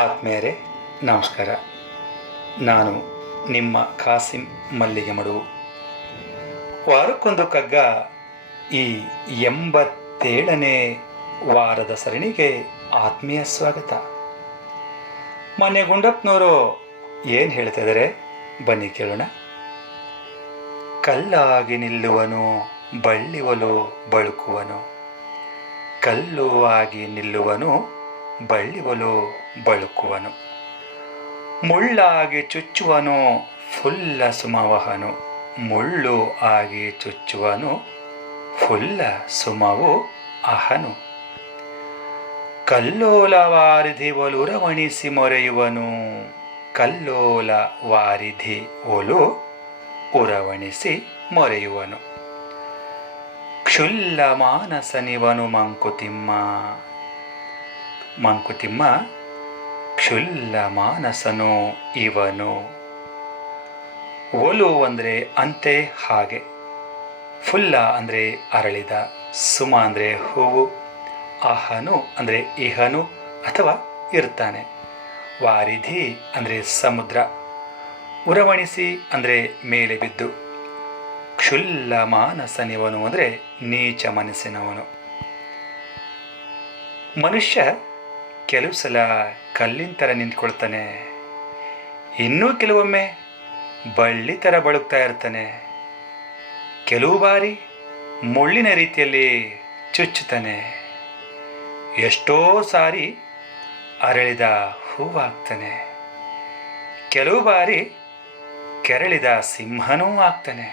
ಆತ್ಮೀಯರೇ ನಮಸ್ಕಾರ. ನಾನು ನಿಮ್ಮ ಕಾಸಿಂ ಮಲ್ಲಿಗೆ ಮಡು. ವಾರಕ್ಕೊಂದು ಕಗ್ಗ ಈ 87ನೇ ವಾರದ ಸರಣಿಗೆ ಆತ್ಮೀಯ ಸ್ವಾಗತ. ಮೊನ್ನೆ ಗುಂಡಪ್ಪನವರು ಏನು ಹೇಳ್ತಿದ್ದಾರೆ ಬನ್ನಿ ಕೇಳೋಣ. ಕಲ್ಲಾಗಿ ನಿಲ್ಲುವನು ಬಳ್ಳಿವಲು ಬಳುಕುವನು, ಕಲ್ಲು ಆಗಿ ನಿಲ್ಲುವನು ಬಳ್ಳಿವಲು ಬಳುಕುವನು, ಮುಳ್ಳಾಗಿ ಚುಚ್ಚುವನು ಫುಲ್ಲ ಸುಮವಹನು, ಮುಳ್ಳು ಆಗಿ ಚುಚ್ಚುವನು ಫುಲ್ಲ ಸುಮವು ಅಹನು, ಕಲ್ಲೋಲ ವಾರಿಧಿ ಒಲುರವಣಿಸಿ ಮೊರೆಯುವನು, ಕಲ್ಲೋಲ ವಾರಿಧಿ ಒಲು ಉರವಣಿಸಿ ಮೊರೆಯುವನು, ಕ್ಷುಲ್ಲ ಮಾನಸನಿವನು ಮಂಕುತಿಮ್ಮ, ಮಂಕುತಿಮ್ಮ ಕ್ಷುಲ್ಲ ಮಾನಸನು ಇವನು. ಒಲು ಅಂದರೆ ಅಂತೆ ಹಾಗೆ, ಫುಲ್ಲ ಅಂದರೆ ಅರಳಿದ, ಸುಮ ಅಂದರೆ ಹೂವು, ಅಹನು ಅಂದರೆ ಇಹನು ಅಥವಾ ಇರ್ತಾನೆ, ವಾರಿಧಿ ಅಂದರೆ ಸಮುದ್ರ, ಉರವಣಿಸಿ ಅಂದರೆ ಮೇಲೆ ಬಿದ್ದು, ಕ್ಷುಲ್ಲ ಮಾನಸನಿವನು ಅಂದರೆ ನೀಚ ಮನಸ್ಸಿನವನು. ಮನುಷ್ಯ ಕೆಲವು ಸಲ ಕಲ್ಲಿನ ಥರ ನಿಂತ್ಕೊಳ್ತಾನೆ, ಇನ್ನೂ ಕೆಲವೊಮ್ಮೆ ಬಳ್ಳಿ ಥರ ಬಳುಕ್ತಾ ಇರ್ತಾನೆ, ಕೆಲವು ಬಾರಿ ಮುಳ್ಳಿನ ರೀತಿಯಲ್ಲಿ ಚುಚ್ಚುತ್ತಾನೆ, ಎಷ್ಟೋ ಸಾರಿ ಅರಳಿದ ಹೂವಾಗ್ತಾನೆ, ಕೆಲವು ಬಾರಿ ಕೆರಳಿದ ಸಿಂಹನೂ ಆಗ್ತಾನೆ.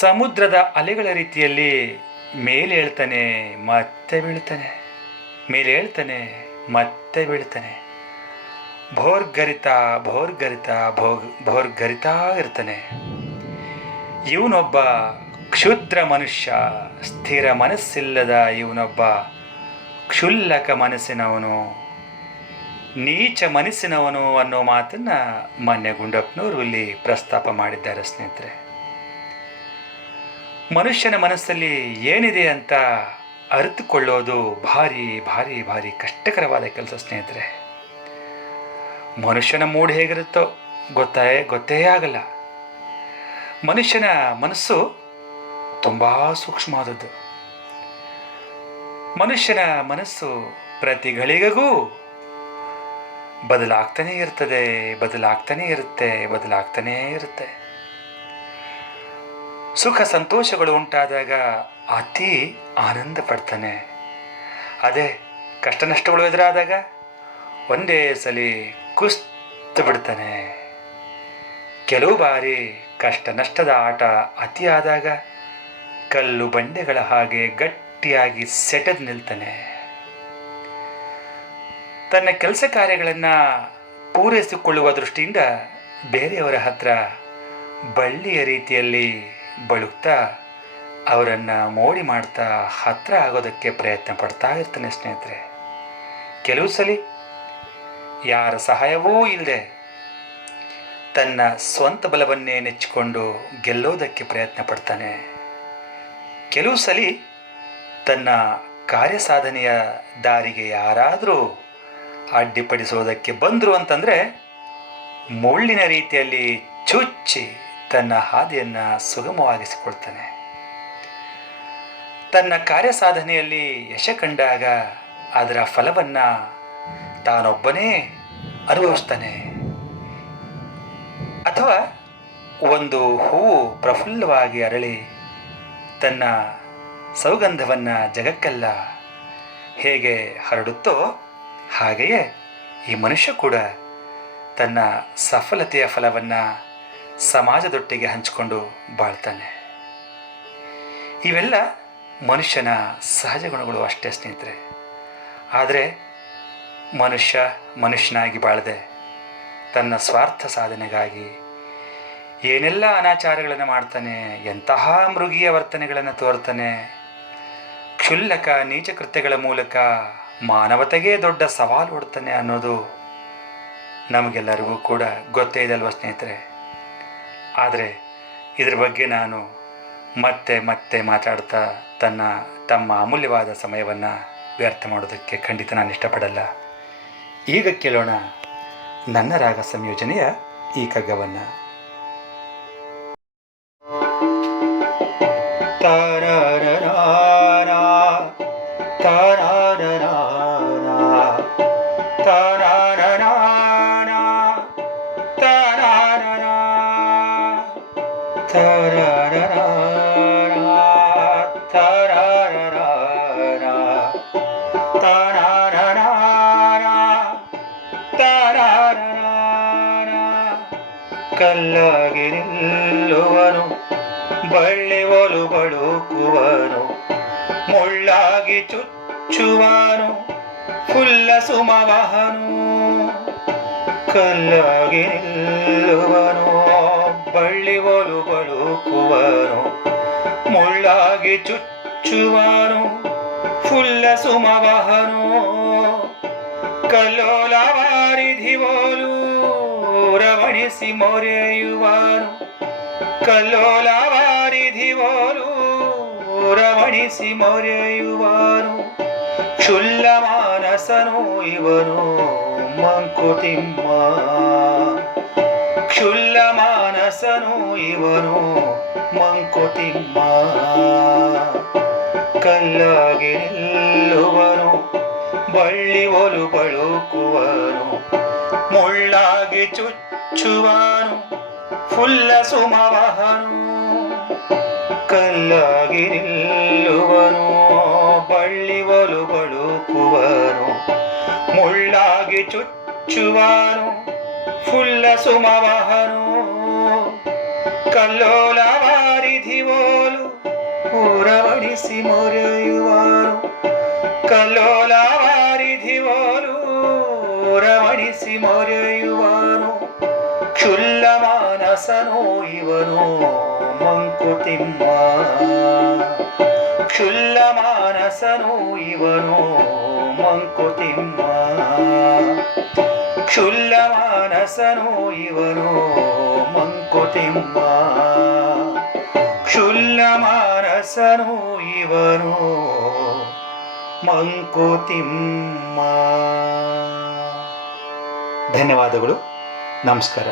ಸಮುದ್ರದ ಅಲೆಗಳ ರೀತಿಯಲ್ಲಿ ಮೇಲೆ ಹೇಳ್ತಾನೆ ಮತ್ತೆ ಬೀಳ್ತಾನೆ, ಮೇಲೆ ಹೇಳ್ತಾನೆ ಮತ್ತೆ ಬೀಳ್ತಾನೆ, ಭೋರ್ಗರಿತ ಭೋರ್ಗರಿತ ಭೋರ್ಗರಿತಾ ಇರ್ತಾನೆ. ಇವನೊಬ್ಬ ಕ್ಷುದ್ರ ಮನುಷ್ಯ, ಸ್ಥಿರ ಮನಸ್ಸಿಲ್ಲದ ಇವನೊಬ್ಬ ಕ್ಷುಲ್ಲಕ ಮನಸ್ಸಿನವನು, ನೀಚ ಮನಸ್ಸಿನವನು ಅನ್ನೋ ಮಾತನ್ನು ಮಾನ್ಯ ಗುಂಡಪ್ಪನವರು ಇಲ್ಲಿ ಪ್ರಸ್ತಾಪ ಮಾಡಿದ್ದಾರೆ. ಸ್ನೇಹಿತರೆ, ಮನುಷ್ಯನ ಮನಸ್ಸಲ್ಲಿ ಏನಿದೆ ಅಂತ ಅರಿತುಕೊಳ್ಳೋದು ಭಾರಿ ಭಾರಿ ಭಾರಿ ಕಷ್ಟಕರವಾದ ಕೆಲಸ ಸ್ನೇಹಿತರೆ. ಮನುಷ್ಯನ ಮೂಡ್ ಹೇಗಿರುತ್ತೋ ಗೊತ್ತೇ ಆಗಲ್ಲ. ಮನುಷ್ಯನ ಮನಸ್ಸು ತುಂಬ ಸೂಕ್ಷ್ಮವಾದದ್ದು. ಮನುಷ್ಯನ ಮನಸ್ಸು ಪ್ರತಿ ಗಳಿಗೆಗೂ ಬದಲಾಗ್ತಾನೇ ಇರ್ತದೆ, ಬದಲಾಗ್ತಾನೇ ಇರುತ್ತೆ. ಸುಖ ಸಂತೋಷಗಳು ಉಂಟಾದಾಗ ಅತಿ ಆನಂದ ಪಡ್ತಾನೆ, ಅದೇ ಕಷ್ಟ ನಷ್ಟಗಳು ಎದುರಾದಾಗ ಒಂದೇ ಸಲ ಕುಸ್ತು ಬಿಡ್ತಾನೆ. ಕೆಲವು ಬಾರಿ ಕಷ್ಟ ನಷ್ಟದ ಆಟ ಅತಿಯಾದಾಗ ಕಲ್ಲು ಬಂಡೆಗಳ ಹಾಗೆ ಗಟ್ಟಿಯಾಗಿ ಸೆಟೆದು ನಿಲ್ತಾನೆ. ತನ್ನ ಕೆಲಸ ಕಾರ್ಯಗಳನ್ನು ಪೂರೈಸಿಕೊಳ್ಳುವ ದೃಷ್ಟಿಯಿಂದ ಬೇರೆಯವರ ಹತ್ರ ಬಳ್ಳಿಯ ರೀತಿಯಲ್ಲಿ ಬಳುಕ್ತಾ ಅವರನ್ನು ಮೋಡಿ ಮಾಡ್ತಾ ಹತ್ರ ಆಗೋದಕ್ಕೆ ಪ್ರಯತ್ನ ಪಡ್ತಾ ಇರ್ತಾನೆ ಸ್ನೇಹಿತರೆ. ಕೆಲವು ಸಲ ಯಾರ ಸಹಾಯವೂ ಇಲ್ಲದೆ ತನ್ನ ಸ್ವಂತ ಬಲವನ್ನೇ ನೆಚ್ಚಿಕೊಂಡು ಗೆಲ್ಲೋದಕ್ಕೆ ಪ್ರಯತ್ನ ಪಡ್ತಾನೆ. ಕೆಲವು ಸಲ ತನ್ನ ಕಾರ್ಯಸಾಧನೆಯ ದಾರಿಗೆ ಯಾರಾದರೂ ಅಡ್ಡಿಪಡಿಸೋದಕ್ಕೆ ಬಂದರು ಅಂತಂದರೆ ಮುಳ್ಳಿನ ರೀತಿಯಲ್ಲಿ ಚುಚ್ಚಿ ತನ್ನ ಹಾದಿಯನ್ನು ಸುಗಮವಾಗಿಸಿಕೊಳ್ತಾನೆ. ತನ್ನ ಕಾರ್ಯಸಾಧನೆಯಲ್ಲಿ ಯಶ ಕಂಡಾಗ ಅದರ ಫಲವನ್ನು ತಾನೊಬ್ಬನೇ ಅನುಭವಿಸ್ತಾನೆ. ಅಥವಾ ಒಂದು ಹೂವು ಪ್ರಫುಲ್ಲವಾಗಿ ಅರಳಿ ತನ್ನ ಸೌಗಂಧವನ್ನು ಜಗಕ್ಕೆಲ್ಲ ಹೇಗೆ ಹರಡುತ್ತೋ ಹಾಗೆಯೇ ಈ ಮನುಷ್ಯ ಕೂಡ ತನ್ನ ಸಫಲತೆಯ ಫಲವನ್ನು ಸಮಾಜದೊಟ್ಟಿಗೆ ಹಂಚಿಕೊಂಡು ಬಾಳ್ತಾನೆ. ಇವೆಲ್ಲ ಮನುಷ್ಯನ ಸಹಜ ಗುಣಗಳು ಅಷ್ಟೇ ಸ್ನೇಹಿತರೆ. ಆದರೆ ಮನುಷ್ಯನಾಗಿ ಬಾಳದೆ ತನ್ನ ಸ್ವಾರ್ಥ ಸಾಧನೆಗಾಗಿ ಏನೆಲ್ಲ ಅನಾಚಾರಗಳನ್ನು ಮಾಡ್ತಾನೆ, ಎಂತಹ ಮೃಗೀಯ ವರ್ತನೆಗಳನ್ನು ತೋರ್ತಾನೆ, ಕ್ಷುಲ್ಲಕ ನೀಚ ಕೃತ್ಯಗಳ ಮೂಲಕ ಮಾನವತೆಗೆ ದೊಡ್ಡ ಸವಾಲು ಹೊಡ್ತಾನೆ ಅನ್ನೋದು ನಮಗೆಲ್ಲರಿಗೂ ಕೂಡ ಗೊತ್ತೇ ಇದಲ್ವ ಸ್ನೇಹಿತರೆ. ಆದರೆ ಇದ್ರ ಬಗ್ಗೆ ನಾನು ಮತ್ತೆ ಮತ್ತೆ ಮಾತಾಡ್ತಾ ತಮ್ಮ ಅಮೂಲ್ಯವಾದ ಸಮಯವನ್ನು ವ್ಯರ್ಥ ಮಾಡೋದಕ್ಕೆ ಖಂಡಿತ ನಾನು ಇಷ್ಟಪಡಲ್ಲ. ಈಗ ಕೇಳೋಣ ನನ್ನ ರಾಗ ಸಂಯೋಜನೆಯ ಈ ಕಗ್ಗವನ್ನು. ತಾರಾರರಾರಾ, ತಾರಾರರಾರಾ, ತಾರಾರರಾರಾ, ತಾರಾರರಾ, ತಾರಾರರಾರಾ, ತಾರಾರರಾರಾ, ತಾರಾರರಾರಾ, ತಾರಾರರಾರಾ. ಕಲ್ಲಾಗಿ ನಿಲ್ಲುವನು, ಬಳ್ಳಿ ಒಲು ಬಳುಕುವನು, ಮುಳ್ಳಾಗಿ ಚುಚ್ಚುವನು, ಫುಲ್ಲ ಸುಮವಹನು. ಕಲ್ಲಾಗಿ ನಿಲ್ಲುವನು, ಬಳ್ಳಿ ಒಲು ಬಳುಕುವನು, ಮುಳ್ಳಾಗಿ ಚುಚ್ಚುವನು, ಫುಲ್ಲ ಸುಮವಹನು. ಕಲ್ಲೋಲ ವಾರಿಧಿವೋಲು ರವಣಿಸಿ ಮೊರೆಯುವನು, ಕಲ್ಲೋಲ ವಾರಿಧಿವೋಲು ರವಣಿಸಿ ಮೊರೆಯುವನು. ಕ್ಷುಲ್ಲ ಮಾನಸನು ಇವನು ಮಂಕುತಿಮ್ಮ, ಕ್ಷುಲ್ಲ ಮಾನಸನು ಇವನು ಮಂಕುತಿಮ್ಮ. ಕಲ್ಲಾಗಿ ನಿಲ್ಲುವನು, ಬಳ್ಳಿ ಒಲು ಬಳುಕುವನು, ಮುಳ್ಳಾಗಿ ಚುಚ್ಚುವನು, ಫುಲ್ಲ ಸುಮವಹನು. ಕಲ್ಲಾಗಿ ನಿಲ್ಲುವನು, ಬಳ್ಳಿ ಒಲು ಬಳುಕುವನು, ಮುಳ್ಳಾಗಿ ಚುಚ್ಚುವನು, ಫುಲ್ಲ ಸುಮವಹನು. ಕಲ್ಲೋಲ ವಾರಿಧಿವೋಲು ರವಣಿಸಿ ಮೊರೆಯುವನು, ಕಲ್ಲೋಲ ವಾರಿಧಿವೋಲು ರವಣಿಸಿ ಮೊರೆಯುವನು. ಕ್ಷುಲ್ಲ ಮಾನಸನು ಇವನು ಮಂಕುತಿಮ್ಮ, ಕ್ಷುಲ್ಲ ಮಾನಸನು ಇವನು ಮಂಕುತಿಮ್ಮ. ಕ್ಷುಲ್ಲ ಮಾನಸನು ಇವನು ಮಂಕುತಿಮ್ಮ, ಕ್ಷುಲ್ಲ ಮಾನಸನು ಇವನು ಮಂಕುತಿಮ್ಮ. ಧನ್ಯವಾದಗಳು. ನಮಸ್ಕಾರ.